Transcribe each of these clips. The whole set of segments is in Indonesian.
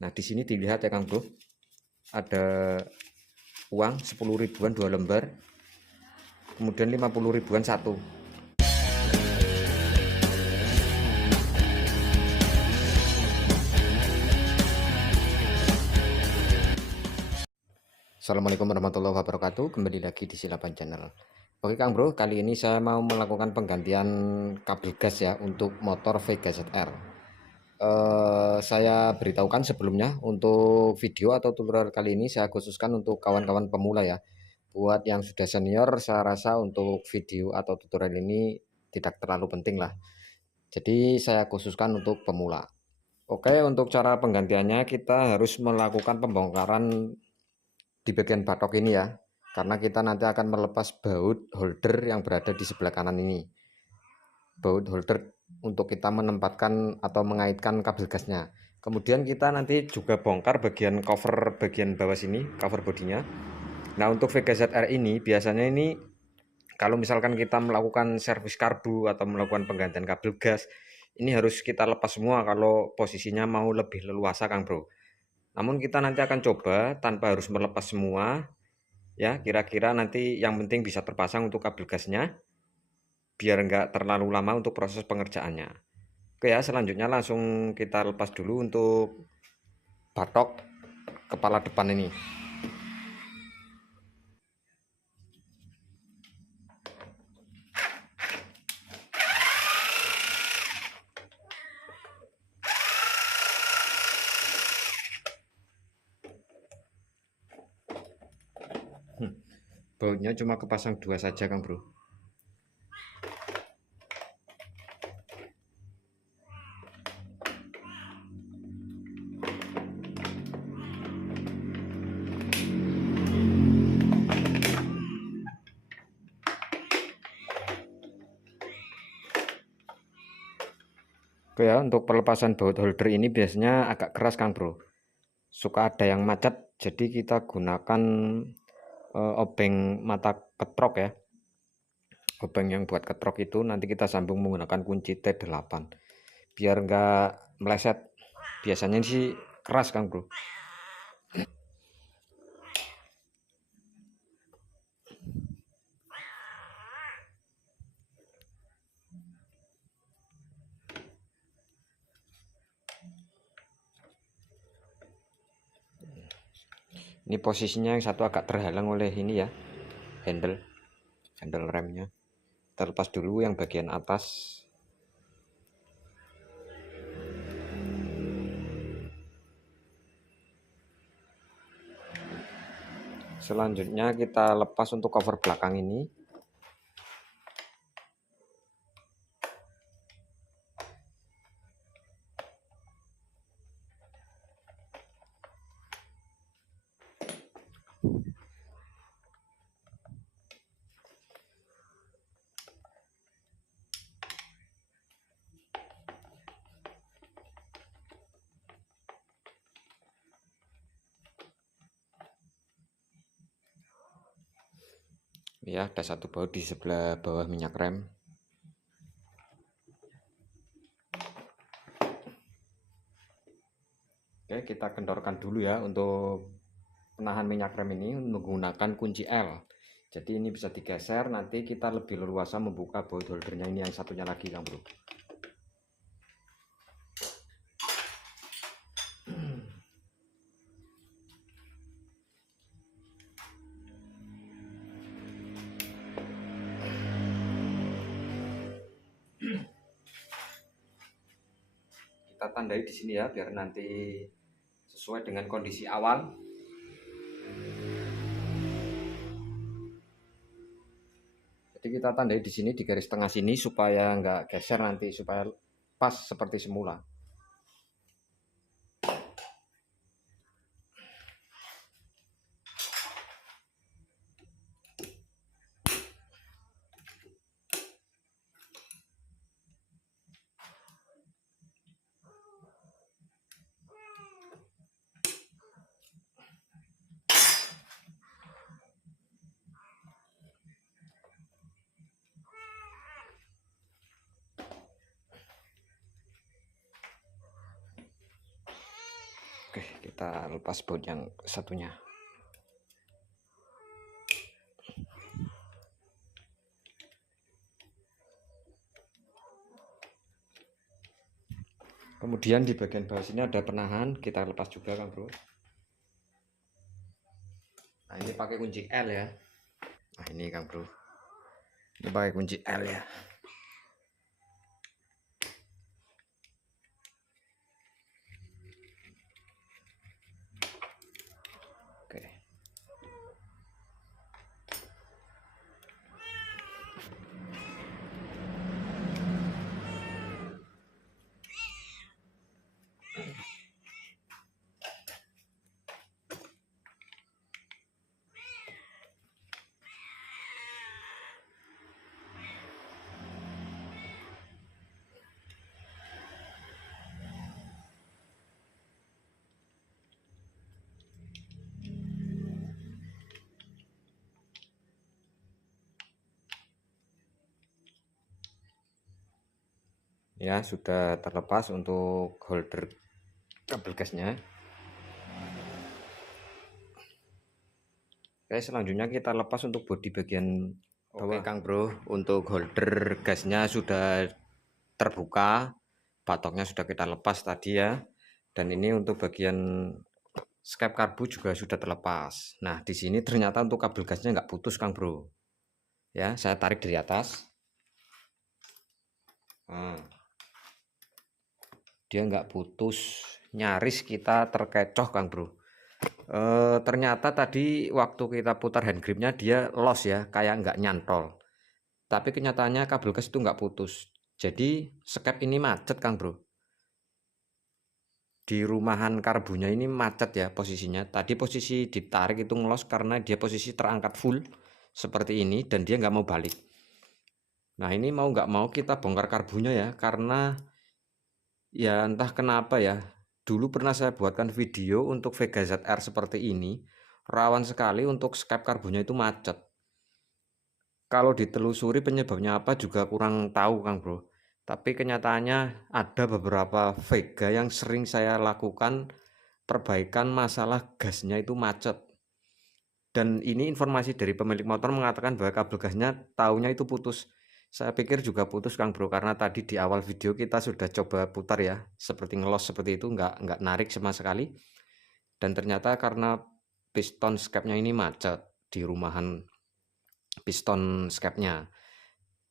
Nah, di sini dilihat ya Kang Bro, ada uang 10 ribuan 2 lembar, kemudian 50 ribuan satu. Assalamualaikum warahmatullahi wabarakatuh. Kembali lagi di Silaban Channel. Oke Kang Bro, kali ini saya mau melakukan penggantian kabel gas ya untuk motor Vega ZR. Saya beritahukan sebelumnya, untuk video atau tutorial kali ini saya khususkan untuk kawan-kawan pemula ya. Buat yang sudah senior, saya rasa untuk video atau tutorial ini tidak terlalu penting lah. Jadi saya khususkan untuk pemula. Oke, untuk cara penggantiannya kita harus melakukan pembongkaran di bagian batok ini ya, karena kita nanti akan melepas baut holder yang berada di sebelah kanan ini. Baut holder untuk kita menempatkan atau mengaitkan kabel gasnya. Kemudian kita nanti juga bongkar bagian cover bagian bawah sini, cover bodinya. Nah, untuk Vega ZR ini biasanya ini kalau misalkan kita melakukan servis karbu atau melakukan penggantian kabel gas, ini harus kita lepas semua kalau posisinya mau lebih leluasa Kang Bro. Namun kita nanti akan coba tanpa harus melepas semua ya, kira-kira nanti yang penting bisa terpasang untuk kabel gasnya biar nggak terlalu lama untuk proses pengerjaannya. Oke ya, selanjutnya langsung kita lepas dulu untuk batok kepala depan ini. Bautnya cuma kepasang 2 saja Kang Bro. Oke ya, untuk pelepasan baut holder ini biasanya agak keras Kang Bro. Suka ada yang macet, jadi kita gunakan obeng mata ketrok ya. Obeng yang buat ketrok itu nanti kita sambung menggunakan kunci T8 biar nggak meleset. Biasanya sih keras Kang Bro. Ini posisinya yang satu agak terhalang oleh ini ya, handle remnya. Terlepas dulu yang bagian atas. Selanjutnya kita lepas untuk cover belakang ini. Ya, ada satu baut di sebelah bawah minyak rem. Oke, kita kendorkan dulu ya untuk penahan minyak rem ini menggunakan kunci L. Jadi ini bisa digeser, nanti kita lebih leluasa membuka baut holdernya ini yang satunya lagi Kang Bro. Kita tandai di sini ya biar nanti sesuai dengan kondisi awal. Jadi kita tandai di sini di garis tengah sini supaya nggak geser nanti, supaya pas seperti semula. Oke, kita lepas baut yang satunya. Kemudian di bagian bawah sini ada penahan, kita lepas juga Kang Bro. Nah ini pakai kunci L ya. Nah ini Kang Bro, ini pakai kunci L ya. Oke. Ya sudah terlepas untuk holder kabel gasnya. Oke, selanjutnya kita lepas untuk bodi bagian bawah. Oke Kang Bro, untuk holder gasnya sudah terbuka, batoknya sudah kita lepas tadi ya. Dan ini untuk bagian skep karbu juga sudah terlepas. Nah di sini ternyata untuk kabel gasnya nggak putus Kang Bro. Ya, saya tarik dari atas. Nah, dia nggak putus, nyaris kita terkecoh Kang Bro. Ternyata tadi waktu kita putar hand gripnya dia loss ya, kayak nggak nyantol. Tapi kenyataannya kabel gas itu nggak putus. Jadi skep ini macet Kang Bro. Di rumahan karbunya ini macet ya posisinya. Tadi posisi ditarik itu ngelos karena dia posisi terangkat full seperti ini dan dia nggak mau balik. Nah ini mau nggak mau kita bongkar karbunya ya, karena ya entah kenapa ya, dulu pernah saya buatkan video untuk Vega ZR seperti ini, rawan sekali untuk skep karbunya itu macet. Kalau ditelusuri penyebabnya apa juga kurang tahu Kang Bro. Tapi kenyataannya ada beberapa Vega yang sering saya lakukan perbaikan masalah gasnya itu macet. Dan ini informasi dari pemilik motor mengatakan bahwa kabel gasnya taunya itu putus. Saya pikir juga putus Kang Bro, karena tadi di awal video kita sudah coba putar ya, seperti ngelos seperti itu, nggak narik sama sekali. Dan ternyata karena piston skepnya ini macet di rumahan piston skepnya.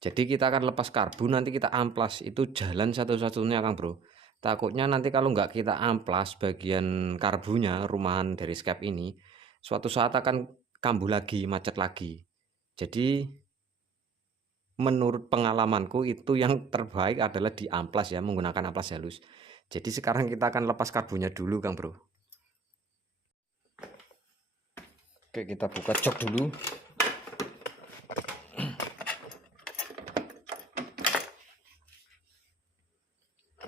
Jadi kita akan lepas karbu, nanti kita amplas, itu jalan satu-satunya Kang Bro. Takutnya nanti kalau nggak kita amplas bagian karbunya, rumahan dari skep ini, suatu saat akan kambuh lagi, macet lagi. Jadi menurut pengalamanku itu yang terbaik adalah di amplas ya, menggunakan amplas halus. Jadi sekarang kita akan lepas karbunya dulu Kang Bro. Oke, kita buka jok dulu.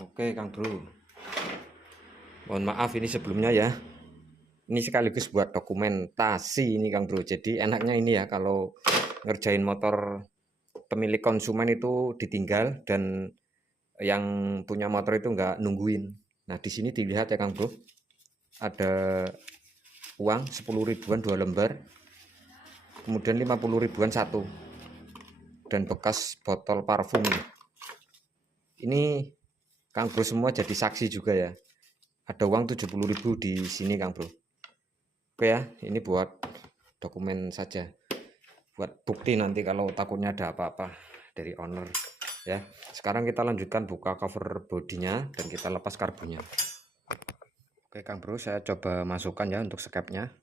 Oke Kang Bro, mohon maaf ini sebelumnya ya. Ini sekaligus buat dokumentasi ini Kang Bro. Jadi enaknya ini ya, kalau ngerjain motor pemilik konsumen itu ditinggal dan yang punya motor itu nggak nungguin. Nah di sini dilihat ya Kang Bro, ada uang 10 ribuan 2 lembar, kemudian 50 ribuan satu, dan bekas botol parfum. Ini Kang Bro semua jadi saksi juga ya. Ada uang 70.000 di sini Kang Bro. Oke ya, ini buat dokumen saja, buat bukti nanti kalau takutnya ada apa-apa dari owner ya. Sekarang kita lanjutkan buka cover bodinya dan kita lepas karbunya. Oke Kang Bro, saya coba masukkan ya untuk skepnya.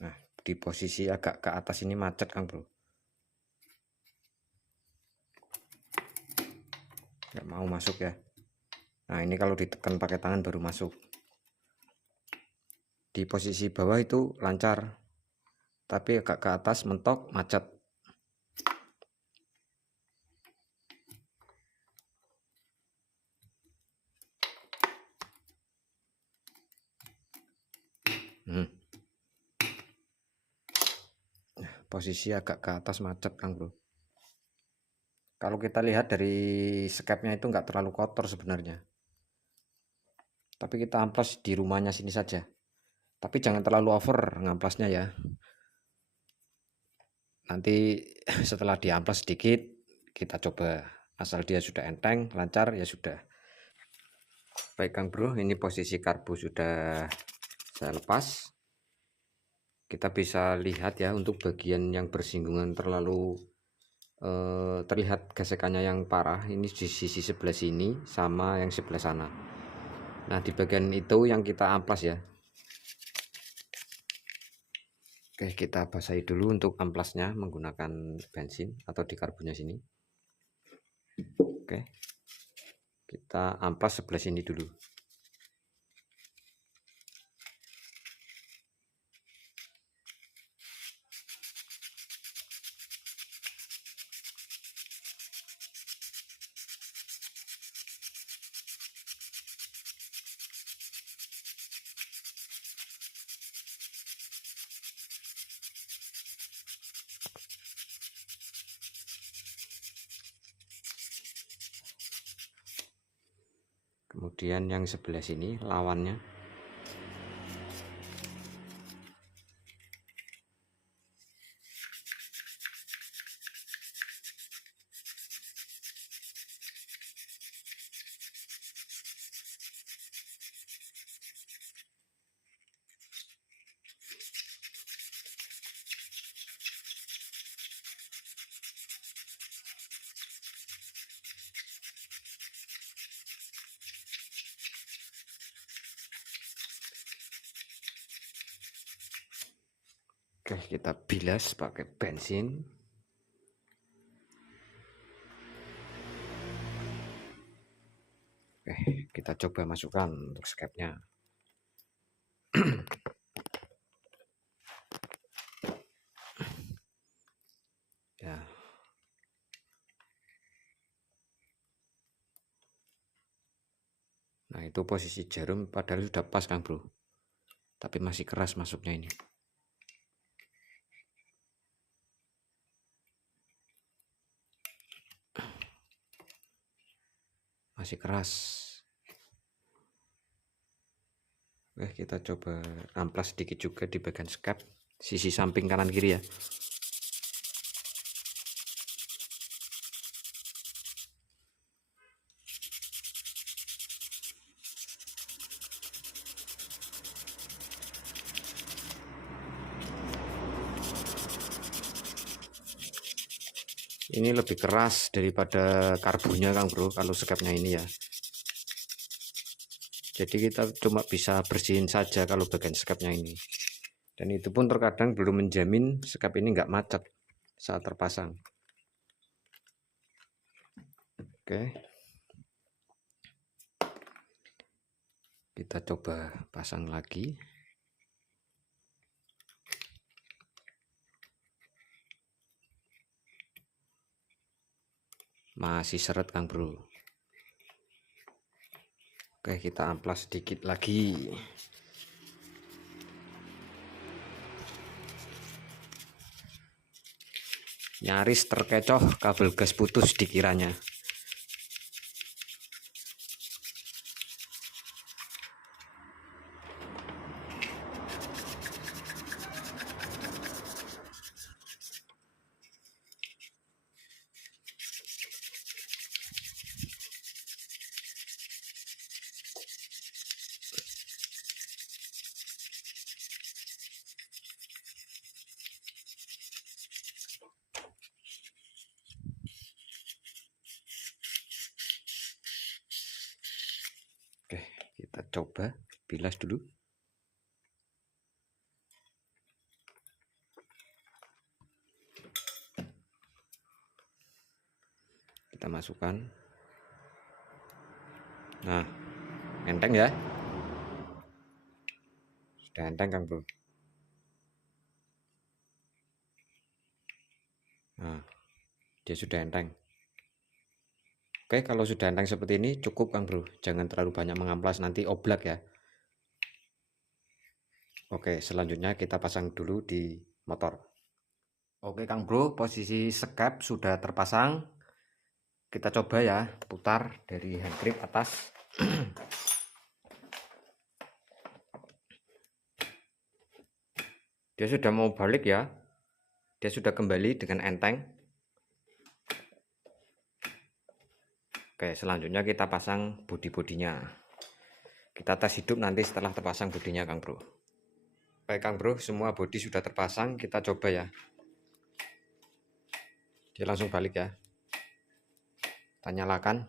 Nah di posisi agak ke atas ini macet Kang Bro, nggak mau masuk ya. Nah ini kalau ditekan pakai tangan baru masuk. Di posisi bawah itu lancar, tapi agak ke atas mentok macet. Posisi agak ke atas macet Kang Bro, Kalau kita lihat dari skepnya itu nggak terlalu kotor sebenarnya. Tapi kita amplas di rumahnya sini saja. Tapi jangan terlalu over ngamplasnya ya. Nanti setelah diamplas sedikit, kita coba. Asal dia sudah enteng, lancar, ya sudah. Baik Kang Bro, ini posisi karbu sudah saya lepas. Kita bisa lihat ya, untuk bagian yang bersinggungan terlalu terlihat gesekannya yang parah, ini di sisi sebelah sini sama yang sebelah sana. Nah, di bagian itu yang kita amplas ya. Oke, kita basahi dulu untuk amplasnya menggunakan bensin atau di karbunya sini. Oke, kita amplas sebelah sini dulu. Kemudian yang sebelah sini lawannya. Oke, kita bilas pakai bensin. Oke, kita coba masukkan untuk skepnya. Ya. Nah, itu posisi jarum padahal sudah pas Kang Bro. Tapi masih keras masuknya ini. Masih keras. Oke, kita coba amplas sedikit juga di bagian skep, sisi samping kanan kiri ya. Ini lebih keras daripada karbunya Kang Bro, kalau skepnya ini ya. Jadi kita cuma bisa bersihin saja kalau bagian skepnya ini. Dan itu pun terkadang belum menjamin skep ini nggak macet saat terpasang. Oke, kita coba pasang lagi. Masih seret Kang Bro. Oke, kita amplas sedikit lagi. Nyaris terkecoh, kabel gas putus dikiranya. Oke, kita coba bilas dulu. Kita masukkan. Nah, enteng ya. Sudah enteng Kang Bro. Nah, dia sudah enteng. Oke, kalau sudah enteng seperti ini cukup Kang Bro. Jangan terlalu banyak mengamplas, nanti oblak ya. Oke, selanjutnya kita pasang dulu di motor. Oke Kang Bro, posisi skep sudah terpasang. Kita coba ya, putar dari hand grip atas. Dia sudah mau balik ya, dia sudah kembali dengan enteng. Oke, selanjutnya kita pasang bodi-bodinya. Kita tes hidup nanti setelah terpasang bodinya, Kang Bro. Baik Kang Bro, semua bodi sudah terpasang, kita coba ya. Dia langsung balik ya. Kita nyalakan.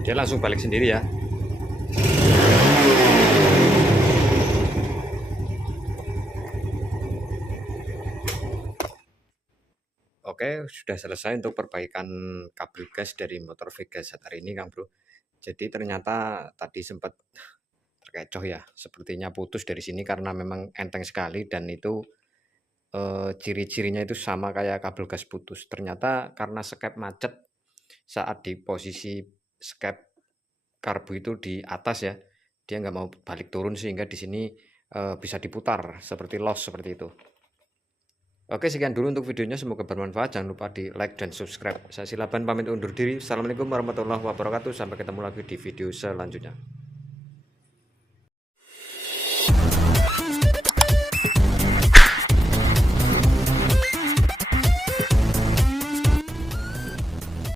Dia langsung balik sendiri ya. Oke, sudah selesai untuk perbaikan kabel gas dari motor Vega ZR ini, Kang Bro. Jadi ternyata tadi sempat terkecoh ya, sepertinya putus dari sini karena memang enteng sekali dan itu ciri-cirinya itu sama kayak kabel gas putus. Ternyata karena skep macet saat di posisi skep karbu itu di atas ya, dia nggak mau balik turun sehingga di sini bisa diputar seperti loss seperti itu. Oke, sekian dulu untuk videonya, semoga bermanfaat. Jangan lupa di like dan subscribe. Saya Silaban pamit undur diri. Assalamualaikum warahmatullahi wabarakatuh. Sampai ketemu lagi di video selanjutnya.